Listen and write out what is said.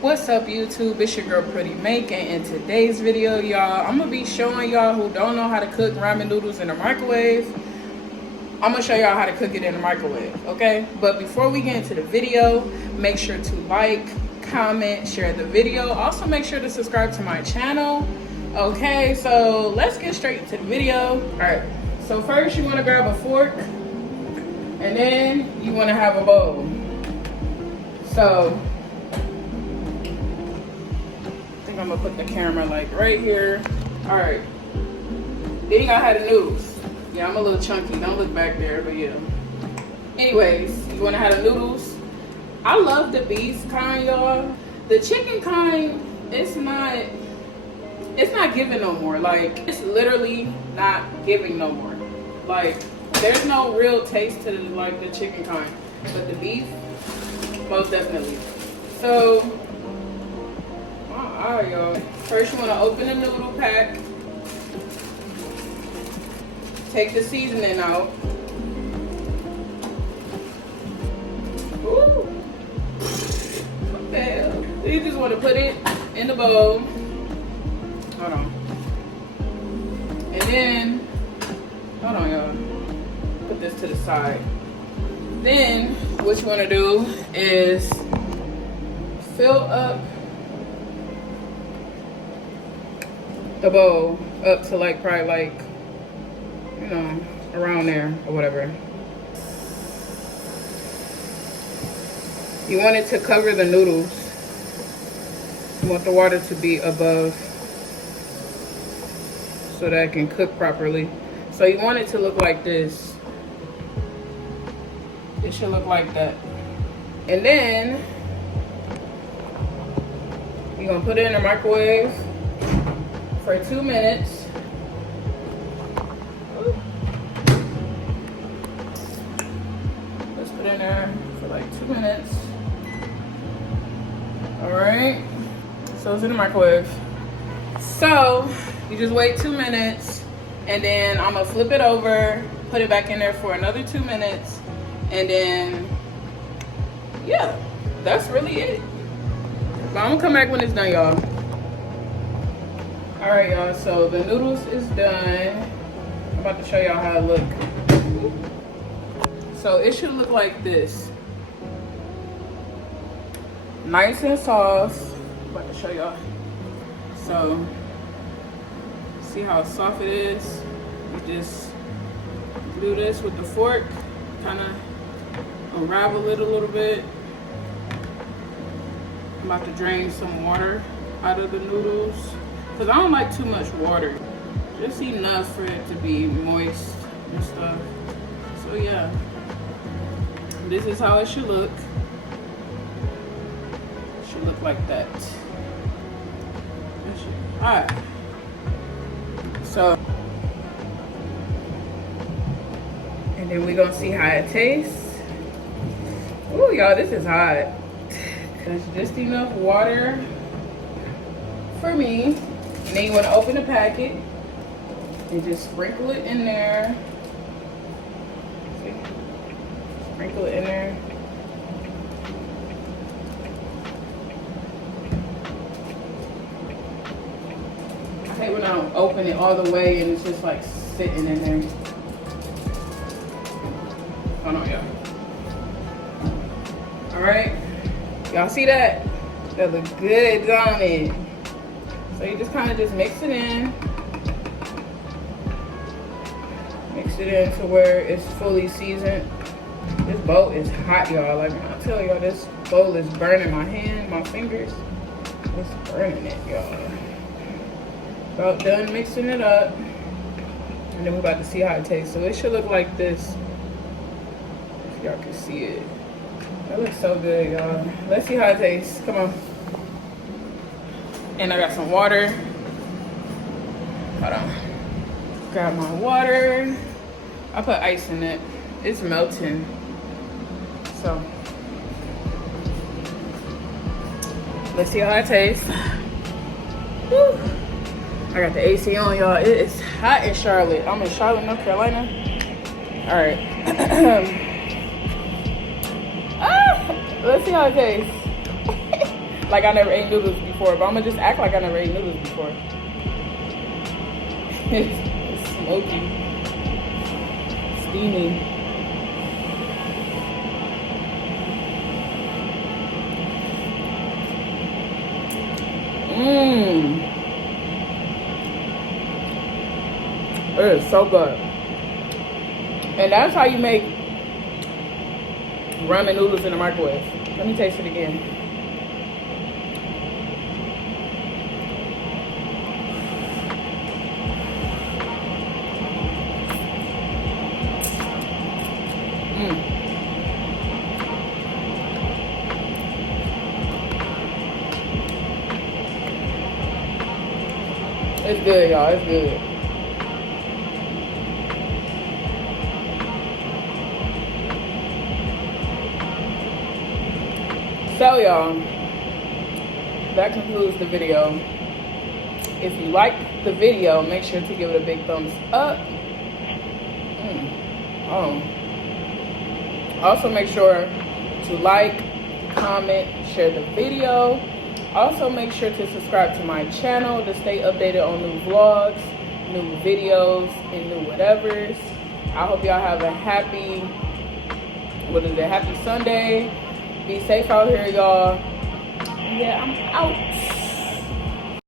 What's up YouTube, it's your girl Pretty Make, and in today's video y'all, I'm gonna be showing y'all who don't know how to cook ramen noodles in the microwave. I'm gonna show y'all how to cook it in the microwave, okay? But before we get into the video, make sure to like, comment, share the video. Also make sure to subscribe to my channel. Okay, so let's get straight into the video. All right, so first you wanna grab a fork, and then you wanna have a bowl. So I'm gonna put the camera like right here. All right, then you gotta have the noodles. Yeah, I'm a little chunky, don't look back there, but yeah. Anyways, you wanna have the noodles. I love the beef kind, y'all. The chicken kind, it's not giving no more. Like, it's literally not giving no more. Like, there's no real taste to like the chicken kind, but the beef, most definitely. So alright y'all, first you want to open the noodle pack, take the seasoning out. Ooh, what the hell? You just want to put it in the bowl. Hold on. And then, hold on y'all, put this to the side. Then what you want to do is fill up the bowl up to like probably like, you know, around there or whatever. You want it to cover the noodles. You want the water to be above so that it can cook properly. So you want it to look like this. It should look like that. And then you're gonna put it in the microwave for 2 minutes. Let's put it in there for like 2 minutes. All right, so it's in the microwave. So you just wait 2 minutes, and then I'm gonna flip it over, put it back in there for another 2 minutes, and then yeah, that's really it. But I'm gonna come back when it's done, y'all. All right, y'all, so the noodles is done. I'm about to show y'all how it look. So it should look like this. Nice and soft. I'm about to show y'all. So, see how soft it is? You just do this with the fork, kind of unravel it a little bit. I'm about to drain some water out of the noodles, because I don't like too much water. Just enough for it to be moist and stuff. So yeah, this is how it should look. It should look like that. Alright. So, and then we're gonna see how it tastes. Ooh, y'all, this is hot. It's just enough water for me. And then you want to open the packet and just sprinkle it in there. See? Sprinkle it in there. I hate when I don't open it all the way and it's just like sitting in there. Hold on, y'all. All right, y'all see that? That look good, don't it? So you just kind of just mix it in. Mix it in to where it's fully seasoned. This bowl is hot, y'all. Like I tell y'all, this bowl is burning my hand, my fingers. It's burning it, y'all. About done mixing it up. And then we're about to see how it tastes. So it should look like this. If y'all can see it. That looks so good, y'all. Let's see how it tastes. Come on. And I got some water. Hold on. Grab my water. I put ice in it. It's melting. So Let's see how it tastes. Woo. I got the AC on, y'all. It is hot in Charlotte. I'm in Charlotte, North Carolina. All right. Let's see how it tastes. Like I never ate noodles before, but I'm gonna just act like I never ate noodles before. It's smoky, steamy. It is so good. And that's how you make ramen noodles in the microwave. Let me taste it again. It's good, y'all. It's good. So, y'all, that concludes the video. If you liked the video, make sure to give it a big thumbs up. Also, make sure to like, comment, share the video. Also, make sure to subscribe to my channel to stay updated on new vlogs, new videos, and new whatevers. I hope y'all have a happy Sunday. Be safe out here, y'all. Yeah, I'm out.